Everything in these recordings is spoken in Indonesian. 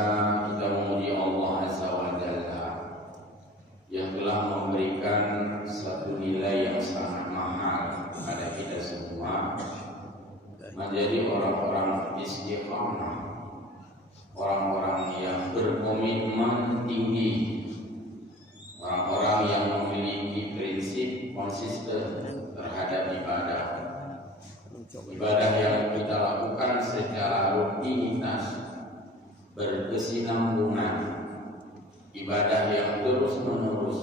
biasa kita memuji Allah Azza wa Jalla yang telah memberikan satu nilai yang sangat mahal kepada kita semua, menjadi orang-orang istiqamah, orang-orang yang berkomitmen tinggi, orang-orang yang memiliki prinsip konsisten terhadap ibadah. Ibadah yang kita lakukan secara rutinitas, berkesinambungan, ibadah yang terus menerus.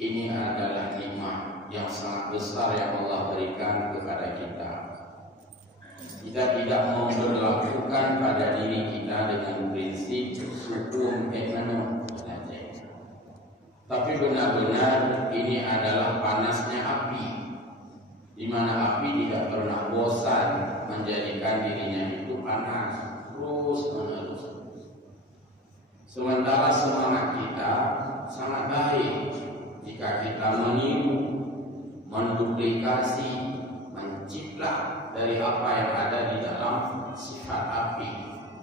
Ini adalah nikmat yang sangat besar yang Allah berikan kepada kita. Kita tidak memperlakukan pada diri kita dengan prinsip hukum ekonomi saja, tapi benar-benar ini adalah panasnya api, di mana api tidak pernah bosan menjadikan dirinya itu panas terus menerus. Sementara semangat kita sangat baik jika kita meniru, menduplikasi, menciplak dari apa yang ada di dalam sifat api,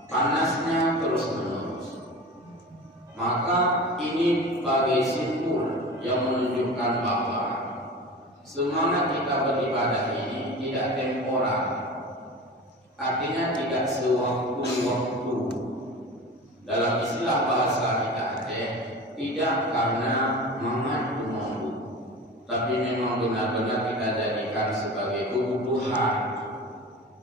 panasnya terus menerus. Maka ini bagai simpul yang menunjukkan bahwa semangat kita beribadah ini tidak temporer, artinya tidak sewaktu-waktu. Dalam istilah bahasa kita Aceh, tidak karena mengantuk, tapi memang benar-benar kita jadikan sebagai kebutuhan.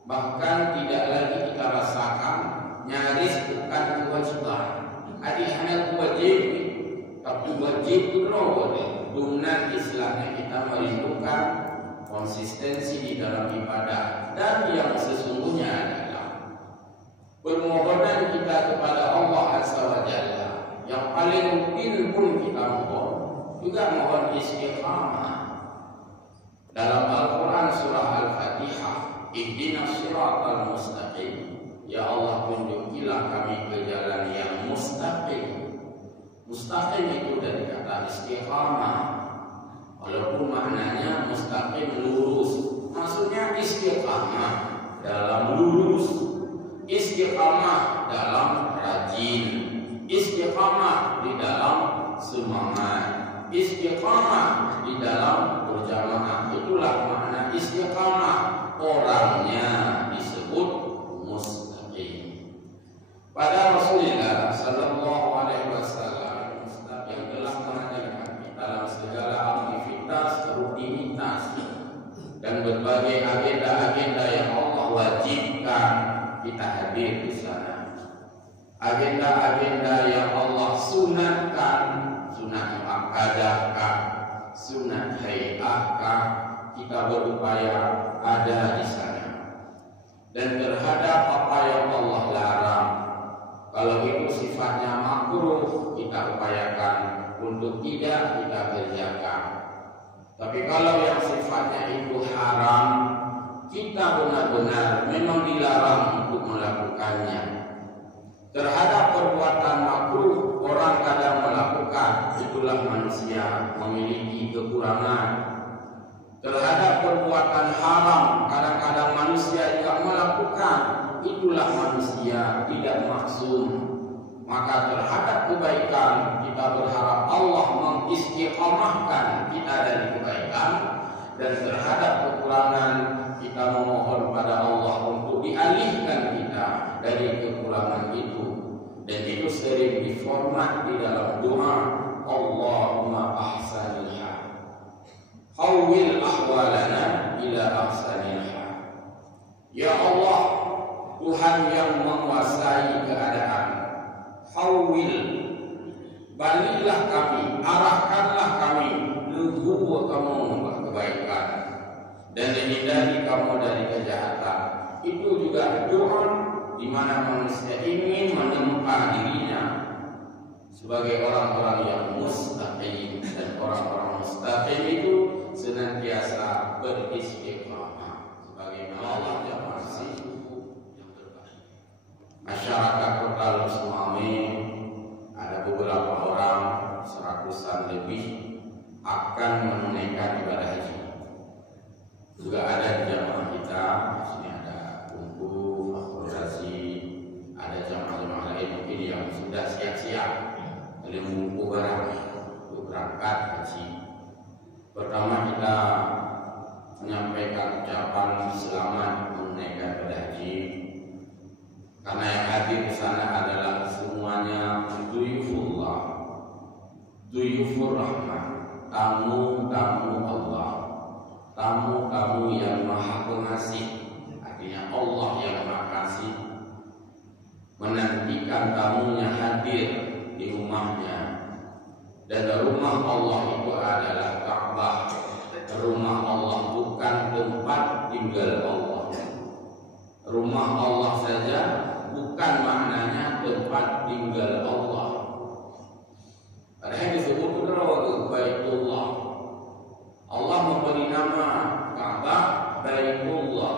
Bahkan tidak lagi kita rasakan, nyaris bukan kewajiban. Hanya wajib, tapi wajib terus. Dengan istilahnya kita merindukan konsistensi di dalam ibadah, dan yang sesungguhnya adalah permohonan kita kepada Allah Azza wa Jalla. Yang paling mungkin pun kita mohon juga mohon istiqamah. Dalam Al-Quran surah Al-Fatihah, ihdinas siratal mustaqim, ya Allah tunjukilah kami ke jalan yang mustaqim. Mustaqim itu dari kata istiqamah, walaupun maknanya mustaqim lurus, maksudnya istiqamah dalam lurus, istiqamah dalam rajin, istiqamah di dalam semangat, istiqamah di dalam berjamaah. Itulah makna istiqamah. Orangnya disebut mustaqim. Pada Rasulullah Sallallahu Alaihi Wasallam yang telah mengajarkan kita dalam segala aktivitas, rutinitas, dan berbagai agenda-agenda yang Allah wajibkan kita hadir di sana. Agenda-agenda yang Allah sunatkan, sunat muakkadahkah, sunat hayahkah, kita berupaya ada di sana. Dan terhadap apa yang Allah larang, kalau itu sifatnya makruh, kita upayakan untuk tidak kita kerjakan. Tapi kalau yang sifatnya itu haram, kita benar-benar memang dilarang untuk melakukannya. Terhadap perbuatan makruh, orang kadang melakukan, itulah manusia memiliki kekurangan. Terhadap perbuatan haram, kadang-kadang manusia juga melakukan, itulah manusia tidak maksum. Maka terhadap kebaikan kita berharap Allah mengistiqamahkan kita dari kebaikan, dan terhadap kekurangan kita memohon pada Allah untuk dialihkan kita dari kekurangan itu. Dan itu sering diformat di dalam doa, Allahumma ahsanil hal, hawwil ahwalana ila ahsanil hal. Ya Allah, Tuhan yang menguasai keadaan, hawwil, balilah kami, arahkanlah kami menuju kamu kebaikan, dan hindari kamu dari kejahatan. Itu juga doa di mana manusia ingin menempa dirinya sebagai orang-orang yang mustaqim, dan orang-orang mustaqim itu senantiasa beristiqamah sebagaimana Allah jamaah yang terbaik. Masyarakat Kota Suame ada beberapa orang, 100-an lebih, akan menunaikan ibadah haji. Juga ada di jamaah kita, di sini ada Bungku, Akhul Razi, ada jamaah-jamaah lain mungkin yang sudah siap-siap oleh mengumpul barang untuk berangkat haji. Pertama kita menyampaikan ucapan selamat menunaikan ibadah haji, karena yang hadir di sana adalah semuanya duyufullah, duyufur rahman, tamu-tamu Allah, tamu-tamu yang maha pengasih. Artinya Allah yang maha kasih menantikan tamunya hadir di rumahnya. Dan rumah Allah itu adalah Ka'bah. Rumah Allah bukan tempat tinggal Allah. Rumah Allah saja bukan maknanya tempat tinggal Allah. Padahal disebut Baitullah. Allah memberi nama Ka'bah Baitullah,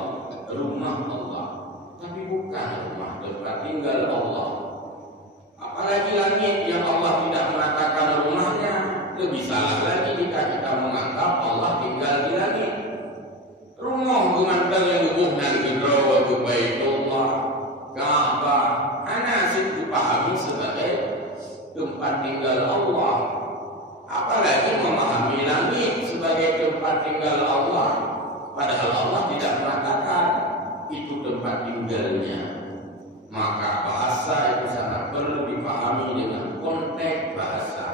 rumah Allah, tapi bukan rumah tempat tinggal Allah. Apalagi langit yang Allah tidak mengatakan rumahnya, lebih salah lagi jika kita menganggap Allah tinggal di langit. Rumah gumantan yang hubungan dengan Baitullah, Ka'bah, anasib dipahami sebagai tempat tinggal Allah. Apalagi memahami langit sebagai tempat tinggal Allah, padahal Allah tidak mengatakan itu tempat tinggalnya. Maka bahasa itu sangat perlu dipahami dengan konteks bahasa.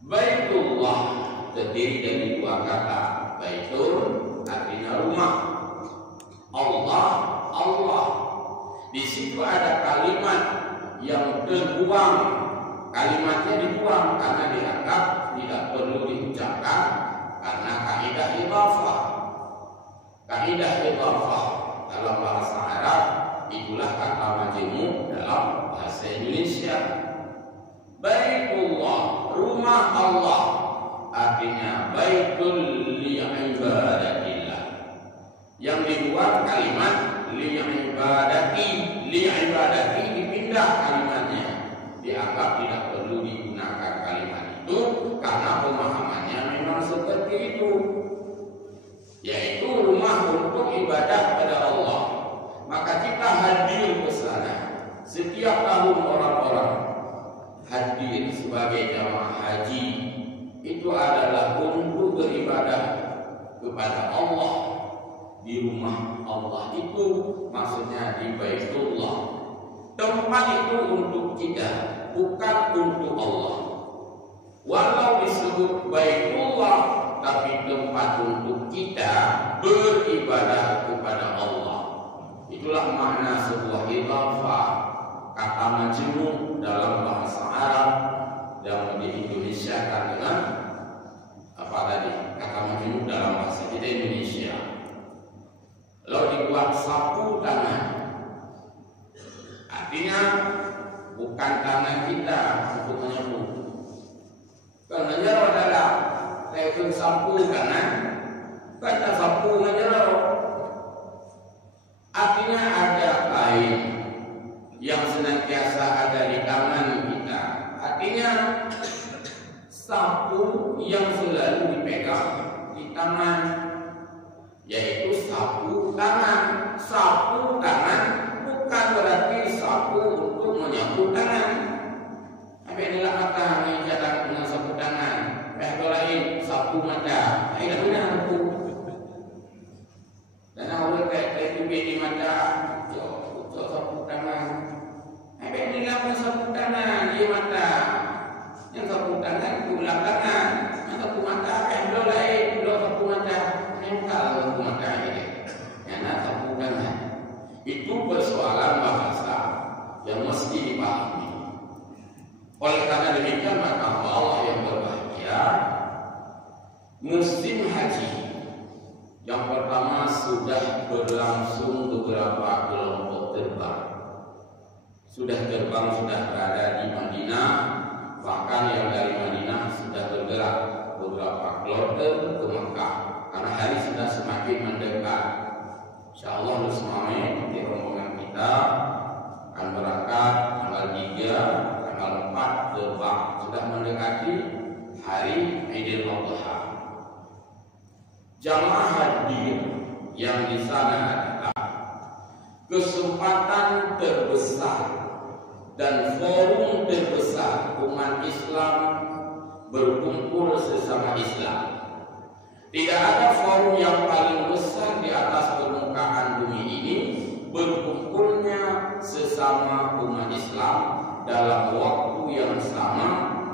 Baitullah terdiri dari dua kata. Baitul artinya rumah, Allah, Allah. Di situ ada kalimat yang terbuang, kalimatnya dibuang karena dianggap tidak perlu diucapkan karena kaidah idhafah. Kaidah idhafah dalam bahasa Arab itulah kata majmuk dalam bahasa Indonesia. Baitullah, rumah Allah, artinya baitul li'ibadatillah. Yang dibuang kalimat li'ibadati, li'ibadati dipindah kalimatnya, dianggap tidak perlu digunakan kalimat itu karena pemahamannya memang seperti itu, yaitu rumah untuk ibadah pada Allah. Maka kita hadir ke sana. Setiap tahun orang-orang hadir sebagai jamaah haji itu adalah untuk beribadah kepada Allah di rumah Allah itu, maksudnya di Baitullah. Tempat itu untuk kita, bukan untuk Allah. Walau disebut Baitullah, tapi tempat untuk kita beribadah kepada Allah. Itulah makna sebuah idhafah, kata majmuk dalam bahasa Arab yang diindonesiakan dengan apa tadi? Kata majmuk dalam bahasa kita Indonesia. Lalu dibuat sapu tangan, artinya bukan tangan kita untuk menyapu. Karena jauh adalah telepon sapu kanan, kata sapu menjauh. Artinya ada kain yang senantiasa ada di tangan kita. Artinya sapu yang selalu dipegang di tangan, yaitu sapu tangan. Sapu tangan bukan berarti sapu untuk menyapu tangan. Tapi inilah kata yang cara dengan sapu tangan. Lain sapu mata. Tidak benar itu. Dan awal kayak itu di mata, untuk sapu tangan. Tapi inilah sapu tangan di mata. Yang sapu tangan itu belakangan. Yang sapu mata belum lain, belum sapu mata. Yang kalau sapu mata ini, yang sapu tangan. Itu persoalan bahasa yang mesti dipahami. Oleh karena demikian maka Allah yang berbahagia, musim haji yang pertama sudah berlangsung beberapa kelompok terbang. Sudah terbang, sudah berada di Madinah. Bahkan yang dari Madinah sudah bergerak beberapa kloter ke Mekah. Karena hari sudah semakin mendekat. Insyaallah Nusmame di rombongan kita akan berangkat tanggal 3, tanggal 4 terbang. Sudah mendekati hari Idul Adha. Jamaah hadir yang di sana adalah kesempatan terbesar dan forum terbesar umat Islam berkumpul sesama Islam. Tidak ada forum yang paling besar di atas permukaan bumi ini berkumpulnya sesama umat Islam dalam waktu yang sama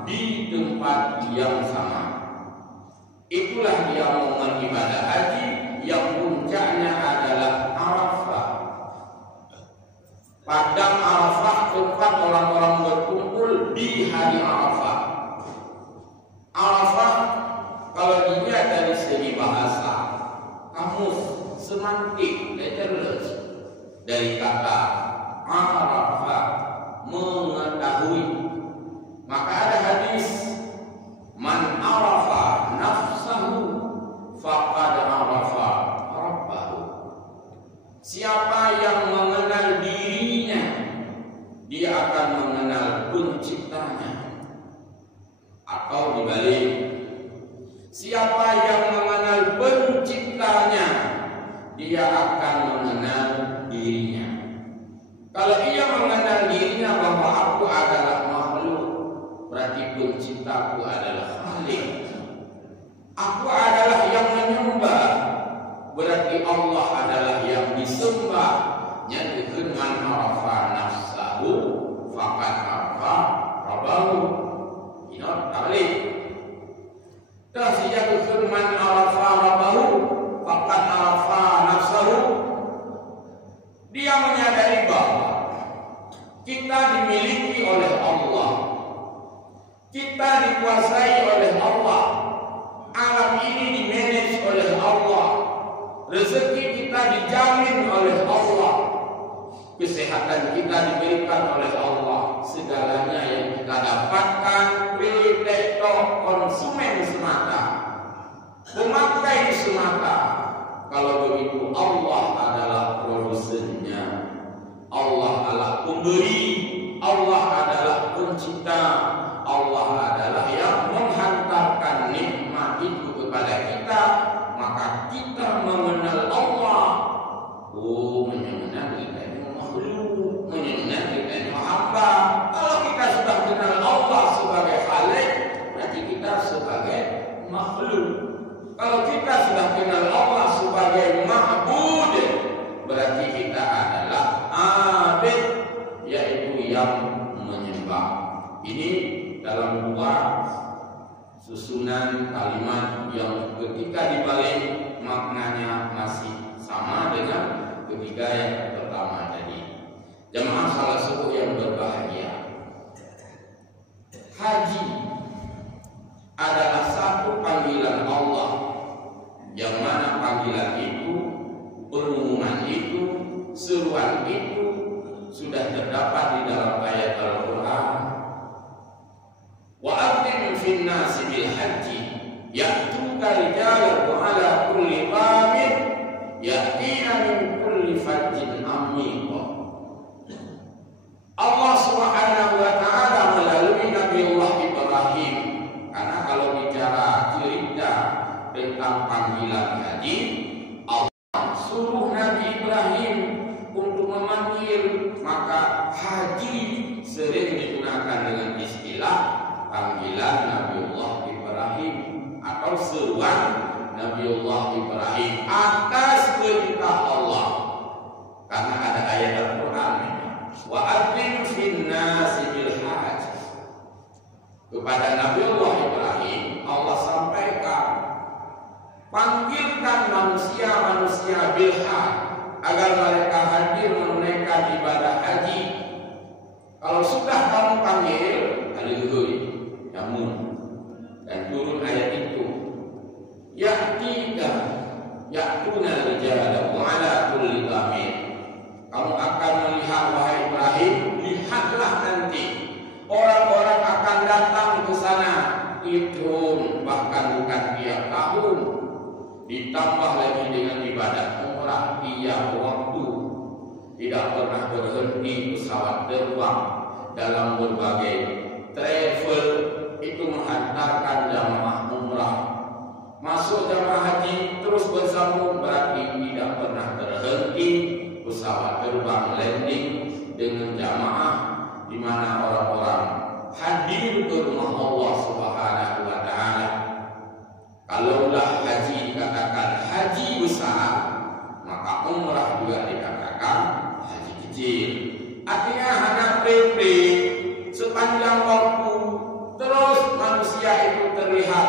di tempat yang sama. Itulah dia momen ibadah haji yang puncaknya adalah Arafah. Padang Arafah, tempat orang-orang berkumpul di hari Arafah. Arafah kalau dilihat dari segi bahasa, kamus, semantik, literally, dari kata Arafah, mengetahui. Maka ada hadis, man arafa nafsahu faqad arafa rabbahu. Siapa yang mengenal dirinya, dia akan mengenal penciptanya. Atau dibalik, siapa yang mengenal penciptanya, dia akan mengenal dirinya. Kalau ia mengenal dirinya bahwa aku adalah makhluk, berarti penciptaku adalah Khalik. Aku adalah yang menyembah, berarti Allah adalah yang disembah. Nyatukeun man arafa nafsahu faqad arafa rabbahu. Ingat kali. Terus nyatukeun man arafa rabbahu faqad arafa nafsahu. Dia menyadari bahwa kita dimiliki oleh Allah, kita dikuasai oleh Allah, alam ini dimanage oleh Allah, rezeki kita dijamin oleh Allah, kesehatan kita diberikan oleh Allah, segalanya yang kita dapatkan petektok konsumen semata, pemakai semata. Kalau begitu Allah adalah produsennya, Allah adalah pemberi, Allah adalah pencipta, Allah adalah yang menghantarkan nikmat itu kepada kita. Maka kita mengenal Allah. Oh, mengenal kita itu makhluk, mengenal kita itu hamba. Kalau kita sudah kenal Allah sebagai Khalik, berarti kita sebagai makhluk. Kalau kita sudah kenal Allah sebagai ma'bud, berarti kita adalah abid, yaitu yang menyembah. Ini dalam dua susunan kalimat yang ketika dibalik maknanya masih sama dengan ketiga yang pertama tadi. Jamaah salat subuh yang berbahagia, haji adalah satu panggilan Allah, yang mana panggilan itu, pengumuman itu, seruan itu sudah terdapat di dalam ayat Al-Quran. Wa adzim fin nasi bil haji ya'tuka rijalan wa ala kulli bamin ya'tina min kulli fajjin amiq. Allah Subhanahu wa taala melalui Nabi Allah Ibrahim, karena kalau bicara cerita tentang panggilan haji, Allah suruh Nabi Ibrahim untuk memanggil, maka haji sering digunakan dengan istilah panggilan Nabiullah Ibrahim atau seruan Nabiullah Ibrahim atas perintah Allah, karena ada ayat Al-Quran, wa adzim fin nasi bil hajj. Kepada Nabiullah Ibrahim Allah sampaikan, panggilkan manusia-manusia bil hajj, agar mereka hadir menunaikan ibadah haji. Kalau sudah kamu panggil, haleluya, namun dan turun ayat itu, ya'tuna rijalan wa ala kulli bamin. Kamu akan melihat, wahai Ibrahim, lihatlah nanti orang-orang akan datang ke sana, itu bahkan bukan tiap tahun, ditambah lagi dengan ibadah umrah tiap waktu, tidak pernah berhenti pesawat terbang dalam berbagai travel itu menghantarkan jamaah umrah. Masuk jamaah haji terus bersambung, berarti tidak pernah berhenti pesawat terbang landing dengan jamaah di mana orang-orang hadir ke rumah Allah Subhanahu wa taala. Kalaulah haji dikatakan haji besar, maka umrah juga dikatakan haji kecil. Artinya hanya pre-pre sepanjang waktu terus manusia itu terlihat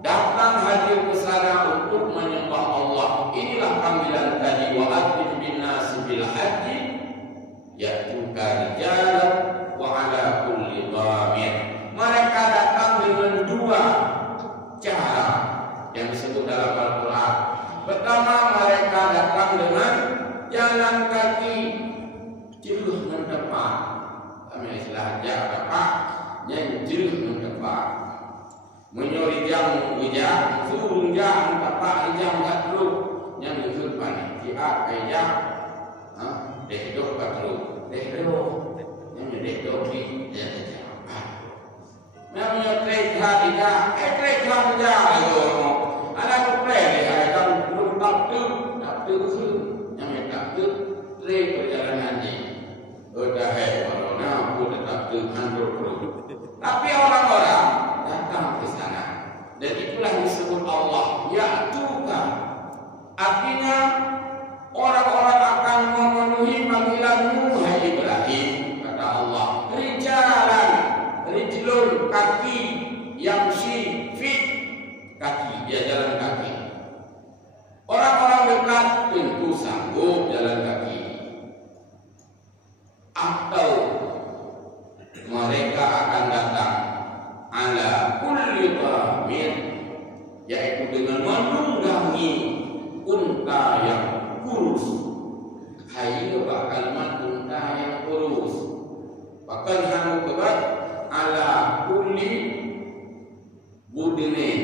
datang hadir ke sana untuk menyembah Allah. Inilah panggilan tadi, wa adzin bin nasi bil haji ya'tuka rijalan wa ala kulli dhamir. Mereka datang dengan dua cara yang disebut dalam Al-Quran. Pertama, mereka datang dengan jalan kaki, jeruh mendepak. Kami istilah jarak yang jeruh mendepak. Menyuri jam ujang, surung jam, tapak jam satu yang disebut jika kaya, dehdo katru, dehdo, yang dehdo di jam. Namanya trekha dia, trekha dia, anak kuplay dia, yang belum taktu sih, yang taktu trek perjalanan ini, udah kalau nak udah taktu handuk. Tapi orang-orang datang ke sana, dan itulah disebut Allah ya'tuka. Artinya orang-orang akan memenuhi panggilanmu, hai Ibrahim, kata Allah. Rijalan, rijlun, kaki, yamshi, fit, kaki, dia jalan kaki. Orang-orang dekat tentu sanggup jalan kaki, atau mereka akan datang ala kulli dhamir, yaitu dengan menunggangi unta yang kurus. Hai kalimat unta yang kurus. Bahkan hanu kebat ala kulli budinin,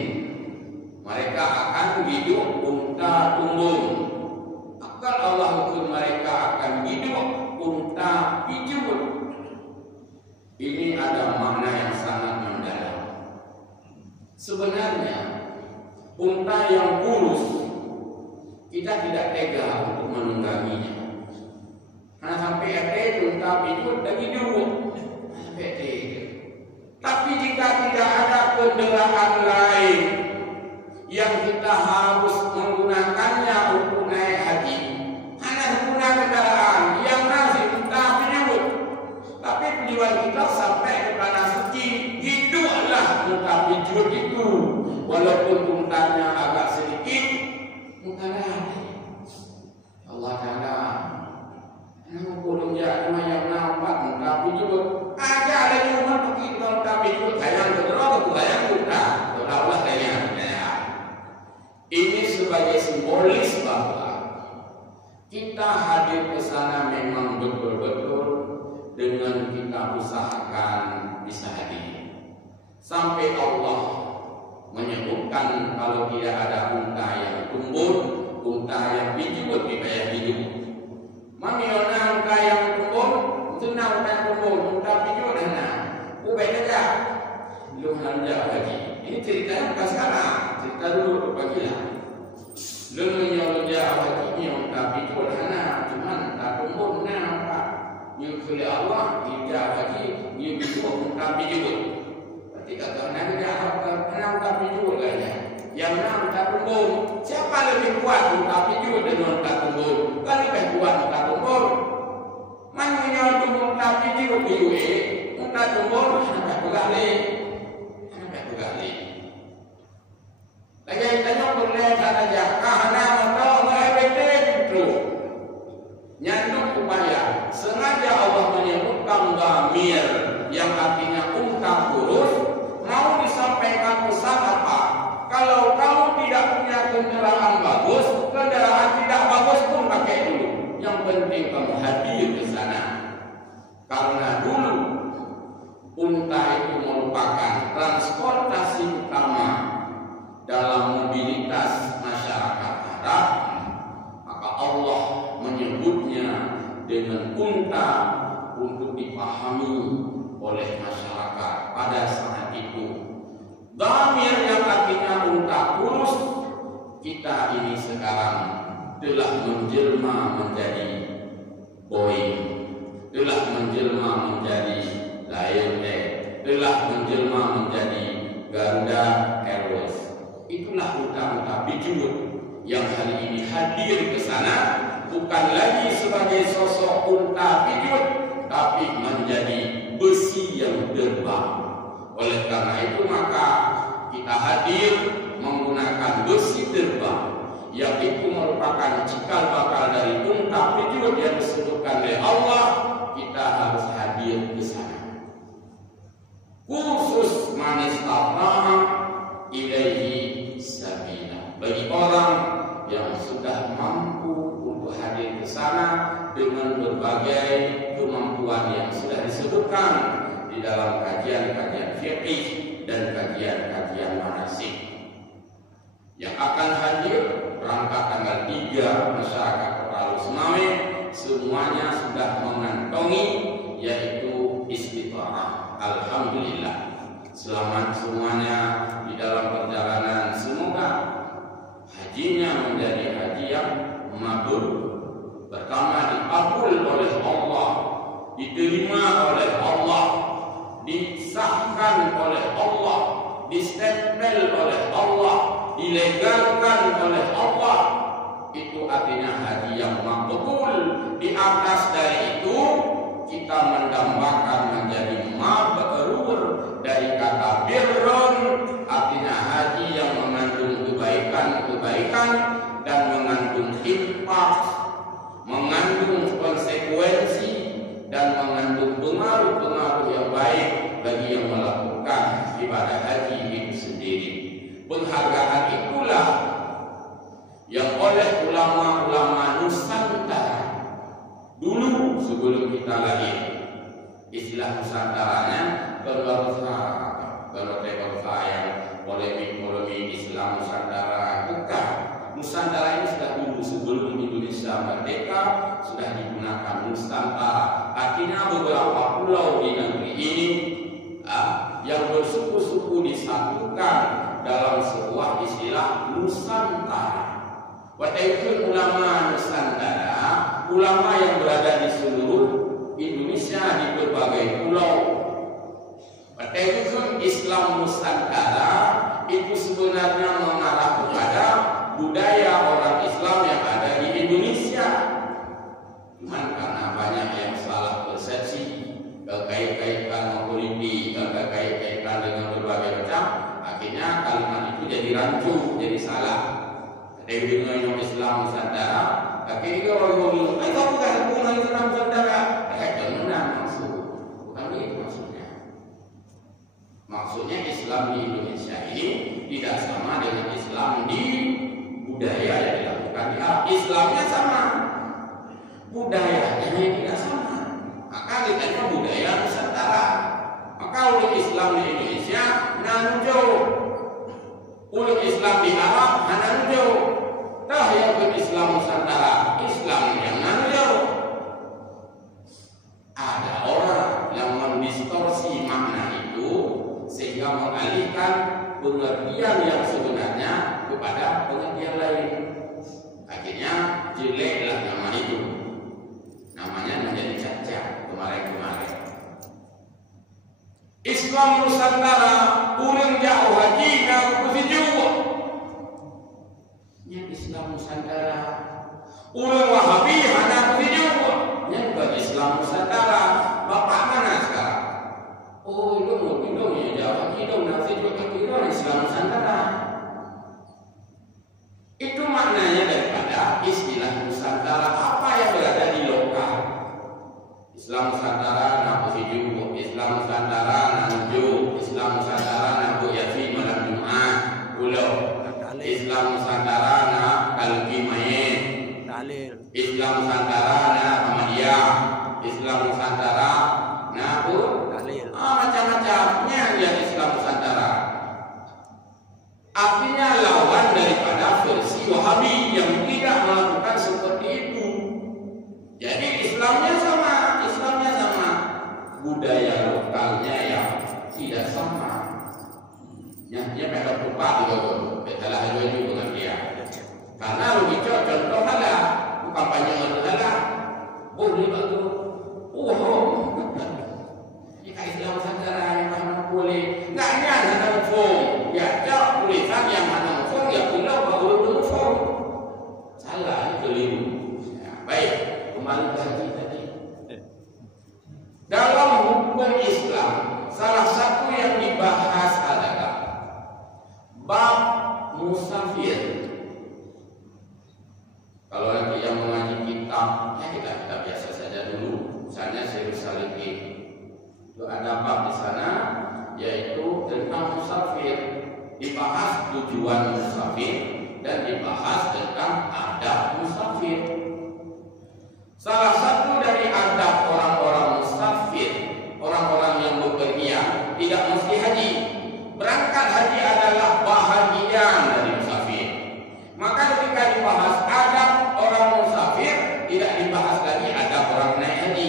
mereka akan hidup unta tumbung. Akan Allah hukum mereka akan hidup unta pijut. Ini ada makna yang sangat mendalam. Sebenarnya unta yang kurus kita tidak tega untuk menungganginya, karena sampai ada unta pijut lagi dulu sampai tega. Tapi jika tidak ada kendaraan lain yang kita harus menggunakannya untuk naik haji, hanya guna kendaraan yang masih unta pijut. Tapi tujuan kita sampai ke tanah suci, hiduplah unta pijut itu, walaupun untanya agak sedikit, untanya Allah Taala. Nama burung ya, nama yang nampak unta pijut. Ada lagi rumah pergi ke unta pijut, sayang kedua, sayang unta, Allah sayang. Ini sebagai simbolis bahwa kita hadir ke sana memang betul-betul dengan kita usahakan bisa hadir. Sampai Allah menyebutkan kalau tidak ada unta yang tumbur, unta yang pijut dibayar hidup. Mami ona unta yang tumbur, itu na unta yang tumbur, unta pijut na. Ubay saja. Belum lanjut lagi. Ini ceritanya bukan sekarang, cerita dulu bagilah. Belum lanjut lagi ni unta pijut na, cuman unta tumbur na. Yang oleh Allah tidak lagi yang bisa unta pijut. Berarti kata Nabi jawab unta pijut saja. Yang unta tumbur, siapa lebih kuat unta pijut dengan unta tumbur? Kan lebih kuat unta tumbur. Mana yang unta pijut piye? Unta tumbur sampai bergali. Lagi tanya boleh saja. Karena tahu mereka itu nyanduk upaya. Sengaja Allah menyebutkan dhamir yang artinya unta kurus. Mau disampaikan pesan apa? Kalau kamu tidak punya kendaraan bagus, kendaraan tidak bagus pun pakai dulu. Yang penting kamu hadir di sana. Karena dulu unta itu merupakan transportasi utama dalam mobilitas masyarakat Arab. Maka Allah menyebutnya dengan unta untuk dipahami oleh masyarakat pada saat itu. Dhamir yang artinya unta kurus, kita ini sekarang telah menjelma menjadi Boeing, telah menjelma menjelma menjadi Lion Air, telah menjelma menjadi Garuda Airways. Itulah unta-unta Beechwood yang hari ini hadir ke sana, bukan lagi sebagai sosok unta Beechwood, tapi menjadi besi yang terbang. Oleh karena itu maka kita hadir menggunakan besi terbang, yang itu merupakan cikal bakal dari unta Beechwood yang disebutkan oleh Allah. Kita harus hadir ke sana. Khusus manistata ilaihi sabila, bagi orang yang sudah mampu untuk hadir ke sana dengan berbagai kemampuan yang sudah disebutkan di dalam kajian-kajian fikih dan kajian-kajian manasik. Yang akan hadir berangkat tanggal 3 masyarakat Kota Lusmawe semuanya sudah mengantongi yaitu istitharah. Alhamdulillah, selamat semuanya di dalam perjalanan. Semoga hajinya menjadi haji yang mabrur, pertama dikabul oleh Allah, diterima oleh Allah, disahkan oleh Allah, distempel oleh Allah, dilegalkan oleh Allah. Itu artinya haji yang makbul. Di atas dari itu kita mendambakan menjadi mabrur dari kata birrun, artinya haji yang mengandung kebaikan-kebaikan dan mengandung impact, mengandung konsekuensi dan mengandung pengaruh-pengaruh yang baik bagi yang melakukan ibadah haji itu sendiri. Penghargaan itulah yang oleh ulama-ulama Nusantara dulu sebelum kita lahir, istilah Nusantaranya kalau yang polemik Islam Nusantara, bukan. Nusantara ini sudah dulu sebelum Indonesia merdeka sudah digunakan Nusantara. Artinya beberapa pulau di negeri ini yang bersuku-suku disatukan dalam sebuah istilah Nusantara. Walaupun ulama Nusantara, ulama yang berada di seluruh Indonesia di berbagai pulau. Walaupun Islam Nusantara itu sebenarnya mengarah kepada budaya orang Islam yang ada di Indonesia. Cuman karena banyak yang salah persepsi, kait-kaitkan politik, kait-kaitkan dengan berbagai macam, akhirnya kalimat itu jadi rancu, jadi salah. Dari dengan Islam Nusantara, akhirnya orang ngomong, "Ayo bukan hubungan Islam Nusantara." Jangan maksud, bukan itu maksudnya. Maksudnya Islam di Indonesia ini tidak sama dengan Islam di budaya yang dilakukan di Arab. Islamnya sama, budayanya tidak sama. Maka ditanya budaya Nusantara. Maka ulik Islam di Indonesia nanjo, ulik Islam di Arab nanjo. Dah yang berislam Nusantara, Islam yang nanjo. Ada orang yang mendistorsi makna itu sehingga mengalihkan pengertian yang sebenarnya kepada pengertian lain. Akhirnya jeleklah nama itu, namanya menjadi cacat kemarin-kemarin. Islam Nusantara urang jauh haji na juga. Yang Islam Nusantara urang Wahabi hana juga. Yang bagi Islam Nusantara bapak mana sekarang? Oh itu ya jauh haji dong nanti juga itu Islam Nusantara. Itu maknanya daripada istilah Nusantara apa yang berada di lokal. Islam Nusantara nabu hidup, Islam Nusantara nanju, Islam Nusantara nabu yasin malam Jumat, pulau. Islam Nusantara na kalki main, Islam Nusantara na Ahmadiyah, Islam Nusantara na macam-macamnya ya Islam Nusantara. Artinya lawan daripada versi Wahabi yang tidak melakukan seperti itu. Jadi Islamnya sama, budaya lokalnya yang tidak sama. Yang mereka lupa juga, betalah juga dengan dia. Karena lebih cocok contoh hala, bukan panjang hala. Oh ni bagus, ada bab di sana, yaitu tentang musafir. Dibahas tujuan musafir dan dibahas tentang adab musafir. Salah satu dari adab orang-orang musafir, orang-orang yang bepergian, tidak mesti haji. Berangkat haji adalah bahagian dari musafir. Maka ketika dibahas adab orang musafir, tidak dibahas lagi adab orang naik haji.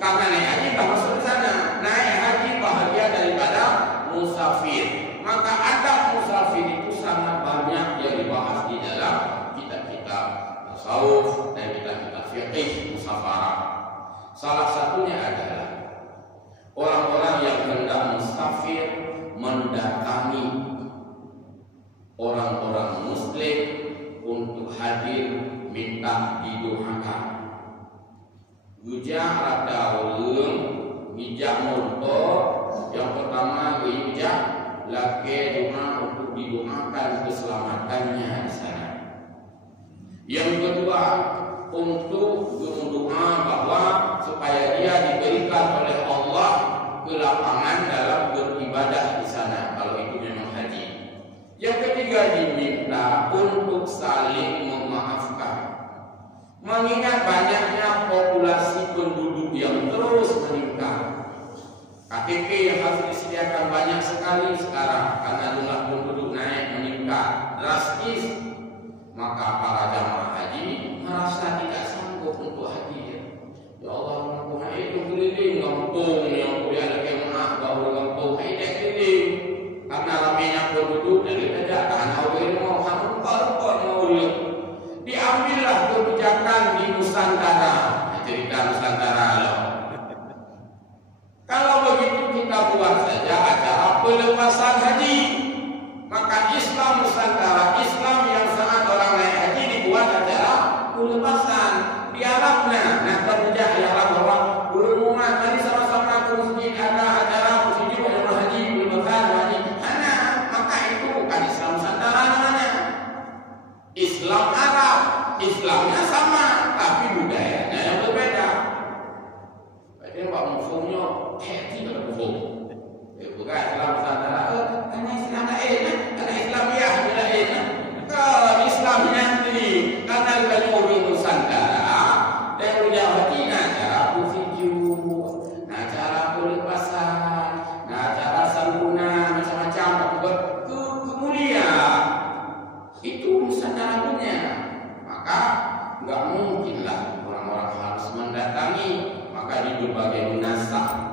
Karena naik haji tak masuk ke sana. Naik haji bahagian daripada musafir. Maka adab musafir itu sangat banyak yang dibahas di dalam kitab-kitab tasawuf dan kitab-kitab fiqh musafarah. Salah satunya adalah orang-orang yang hendak musafir mendatangi orang-orang muslim untuk hadir minta didoakan. Gujak rada ulun, bijak motor, yang pertama bijak laki doa untuk didoakan keselamatannya di sana. Yang kedua, untuk berdoa bahwa supaya dia diberikan oleh Allah kelapangan dalam beribadah di sana, kalau itu memang haji. Yang ketiga, diminta untuk saling memaafkan. Mengingat banyaknya populasi penduduk yang terus meningkat. KTP yang harus disediakan banyak sekali sekarang karena jumlah penduduk naik meningkat drastis. Maka para jamaah haji merasa tidak sanggup untuk hadir. Ya Allah, aku itu keliling kampung yang boleh ada kemah baru kampung ini keliling karena ramainya penduduk dari tidak tahan awal mau hampir mau diambillah kebijakan di Nusantara. Cerita Nusantara loh. Kalau begitu kita buat saja acara pelepasan haji. Maka Islam Nusantara, Islam yang sangat orang naik haji dibuat acara pelepasan di Arabnya. Nah terjadi ya orang berumuman tadi sama-sama ke masjid ada acara musik juga yang haji pelepasan haji. Mana? Maka itu bukan Islam Nusantara namanya. Islam Arab, Islamnya sama tapi budayanya yang berbeda. Berarti Pak mufumnya tidak mufum. Bukan Islam Nusantara. Karena Islam karena Islamiyah tidak enak. Kalau Islamnya sendiri karena banyak orang Nusantara dan orang haji acara musiju, acara pelepasan, acara santunan macam-macam buat kemuliaan. Itu Nusantara punya. Maka nggak mungkinlah orang-orang harus mendatangi. Maka di berbagai munasabah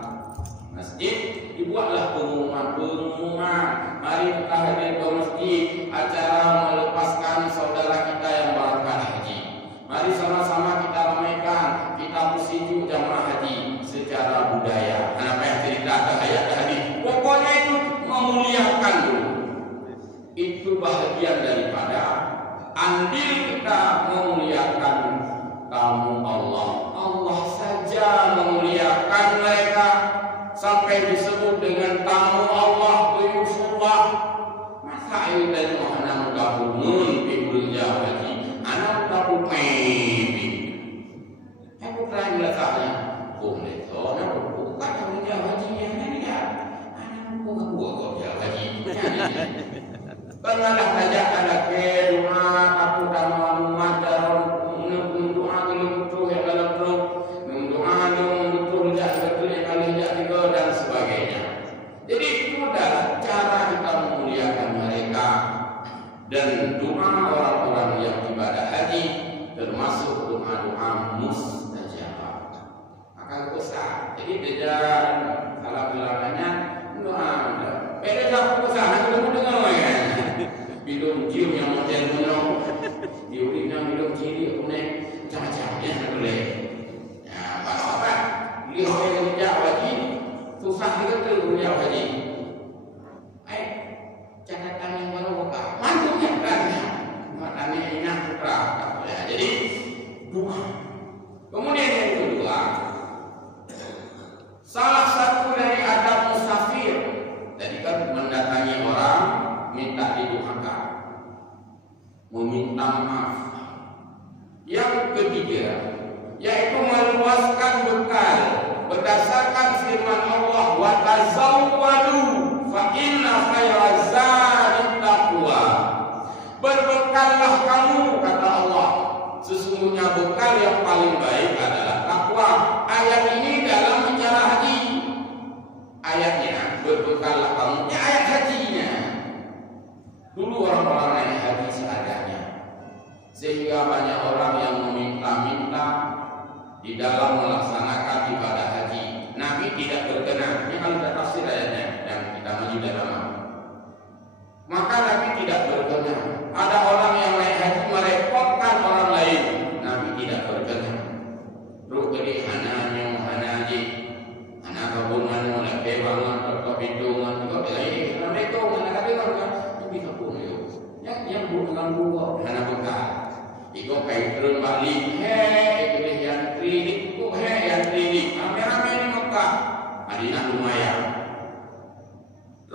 masjid dibuatlah pengumuman. Mari kita hadir ke masjid acara melepaskan saudara kita yang berangkat haji. Mari sama-sama kita ramaikan, kita bersiju jamaah haji secara budaya. Apa yang cerita ke ayat hadis. Pokoknya itu memuliakan dulu. Itu bahagian daripada andil kita memuliakan tamu Allah. Allah saja memuliakan mereka sampai disebut dengan tamu Allah Rasulullah. Masa itu dari anak gabungan pibul haji, anak gabung maybe. Aku tanya letaknya, boleh so, anak bukan yang haji yang ini ya, anak bukan buat haji. Karena saja ada kedua aku dalam majalah doa betul yang dalam doa betul dan sebagainya. Jadi itu adalah cara kita memuliakan mereka dan doa orang-orang yang ibadah haji termasuk doa-doa mustajabah. Maka besar. Jadi beda salah bilangannya doa. Beda usaha itu dengar ya. Minum cium yang model menong, diulinya minum ciri kuning macam-macamnya boleh. Ya, apa? Lihat yang tidak wajib, susah betul punya wajib. Catatan yang baru buka, mantul catatannya, matanya ingat putra. Ya, jadi doa. Kemudian yang kedua, salah satu dari adab musafir, tadi kan mendatangi orang minta didoakan, meminta maaf. Yang ketiga, yaitu meluaskan bekal berdasarkan firman Allah, paling baik adalah takwa. Ayat ini dalam bicara haji. Ayatnya berbekallah kamu. Ayat hajinya. Dulu orang-orang naik haji seadanya, sehingga banyak orang yang meminta-minta di dalam melaksanakan ibadah haji. Nabi tidak berkenan. Ini kalau kita tafsir ayatnya yang kita ngaji dalam. Maka Nabi tidak berkenan. Ada orang yang naik haji merepotkan orang lain. Nabi tidak berkenan. Terus jadi hananya, hanaji, anak kabun mana, laki banget, kebidungan, kau ini, mereka mana kali orang ini kabun itu. Yang bukan buat, hana bekal. Iko kai turun balik, itu dia yang trilik, kok yang trilik. Rame-rame di Mekah, Madinah lumayan.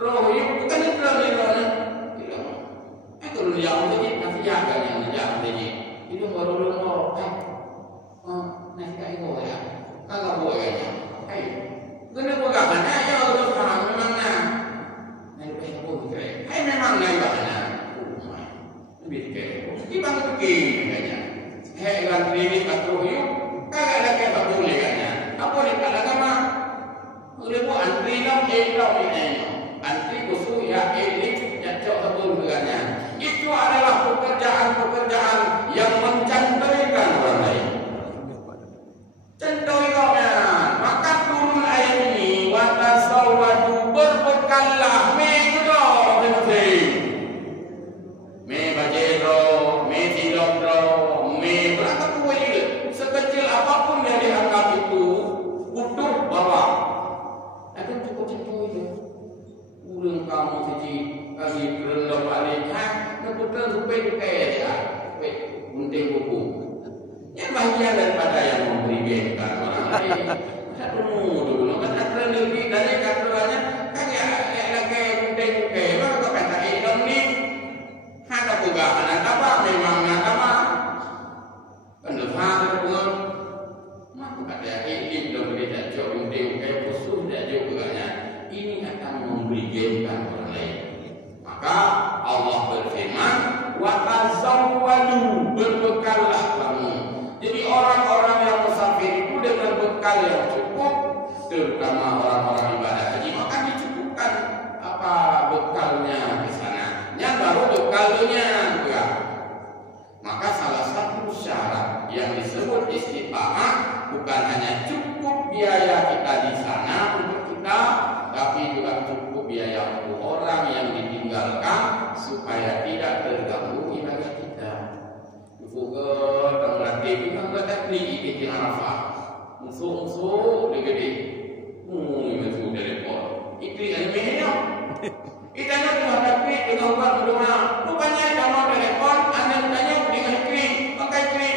Roh itu bukan itu lagi. Turun jauh saja, nanti jaganya jauh saja. Itu baru naik kain kau ya, kagak boleh ya. Kena pegangan aja harus paham memangnya. Naik kain kau kira, memang naik bahannya. Lebih kira, kita begini kayaknya. Kan ini atau yuk, kagak ada kayak tak boleh kayaknya. Apa ni kalau kama, boleh buat antri lam ini. Antri khusus ya ini nyacok sebelum dengannya. Itu adalah pekerjaan-pekerjaan yang mencantaikan orang lain. Contohnya, maka turun ayat ini, watasawwadu berbekallah megro, me bajero, me silokro, me berapa pun juga. Sekecil apapun yang dianggap itu, utuh bawa. Akan cukup itu. Ulun kamu siji kami rendah balik, keputusan supaya kaya dia, gunting buku. Yang bahagia daripada yang memberi bentar orang lain. Satu dulu, kata lebih dari katanya, kaya lagi gunting kaya, maka kata idom ni, ada pegangan apa memang apa, pendaftar pun, maka kata ilim dong kita jauh gunting kaya khusus dia jauh pegangannya. Ini akan memberi bentar orang lain. Maka Allah berfirman, wa tazawwadu, berbekallah kamu. Jadi orang-orang yang musafir itu dengan bekal yang cukup, terutama orang-orang ibadah haji, maka dicukupkan apa bekalnya di sana. Yang baru bekalnya juga. Maka salah satu syarat yang disebut istiqamah bukan hanya cukup biaya kita di sana untuk kita, tapi juga cukup biaya untuk orang yang ditinggalkan supaya tidak terganggu ibadah kita. Juga tanglatih kita tinggi di Arafah. Musuh gede. Musuh telepon. Ikli animenya. Kita nak menghadapi dengan orang berdoa. Rupanya kalau telepon, anda tanya dengan ikli, pakai ikli.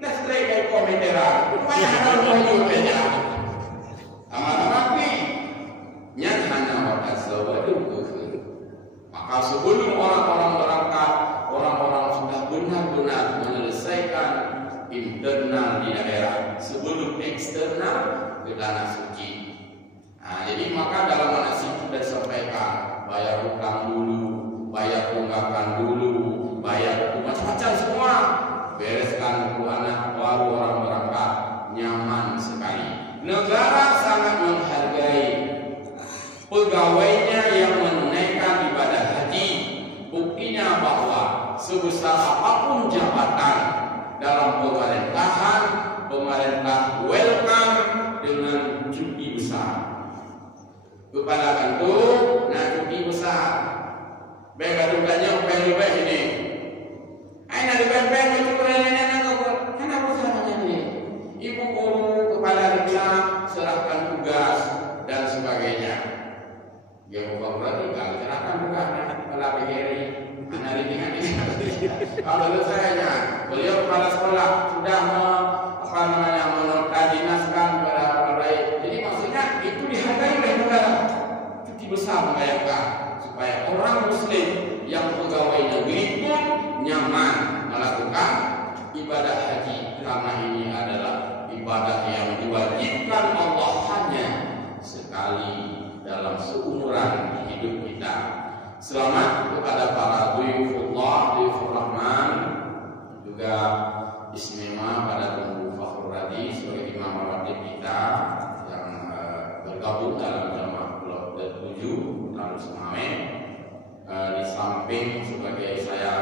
Let's try komentar. Rupanya ada orang berbeda. Amat-amat yang hanya orang sawadu. Maka sebelum orang-orang berangkat, orang-orang sudah benar-benar menyelesaikan internal di daerah sebelum eksternal ke tanah suci. Nah, jadi maka dalam manasik sudah disampaikan bayar hutang dulu, bayar tunggakan dulu, bayar macam-macam semua, bereskan buku anak baru orang berangkat, nyaman sekali. Negara sangat menghargai pegawainya yang menunaikan ibadah haji. Buktinya bahwa sebesar apapun jabatan dalam pemerintahan, pemerintah welcome dengan cuti besar. Kepada kantor, nah cuti besar. Baik ada tanya upaya ini. Aina di pempeng itu nenek kenapa usahanya ini? Ibu guru, kepala desa serahkan tugas dan sebagainya. Ya bukan berarti kalau serahkan tugas kepala PGRI. Kalau saya beliau kepala sekolah sudah menordinaskan kepada orang lain. Jadi maksudnya itu dihargai oleh negara. Cuti besar membayarkan supaya orang Muslim yang pegawai negeri pun nyaman melakukan ibadah haji, karena ini adalah ibadah yang diwajibkan Allah hanya sekali dalam seumuran hidup kita. Selamat kepada para dhuyufullah, dhuyufur rahman, juga istimewa pada Tuan Guru Fakhrul Purwadi sebagai imam rawatib kita yang bergabung dalam jamaah blok 7 lalu Semawe. Di samping sebagai saya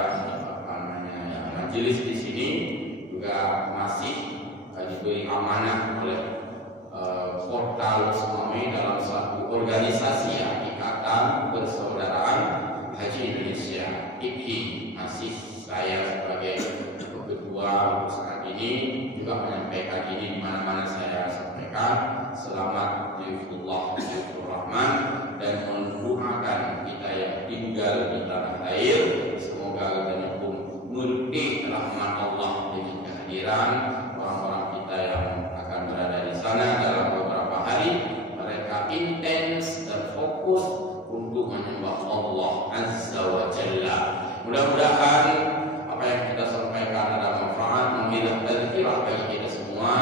majelis di sini juga masih diberi amanah oleh Portal Semawe dalam suatu organisasi Ikatan Persaudaraan Haji Indonesia (IPHI). Masih saya sebagai ketua saat ini juga menyampaikan ini di mana-mana saya sampaikan selamat Yufullah Yufur Rahman dan mendoakan kita yang tinggal di tanah air semoga kita pun murti rahmat Allah dengan kehadiran orang-orang kita yang akan berada di sana dalam beberapa hari. Mereka intens dan fokus untuk menyembah Allah Azza wa Jalla. Mudah-mudahan apa yang kita sampaikan ada manfaat, menghidupkan tazkirah bagi kita semua.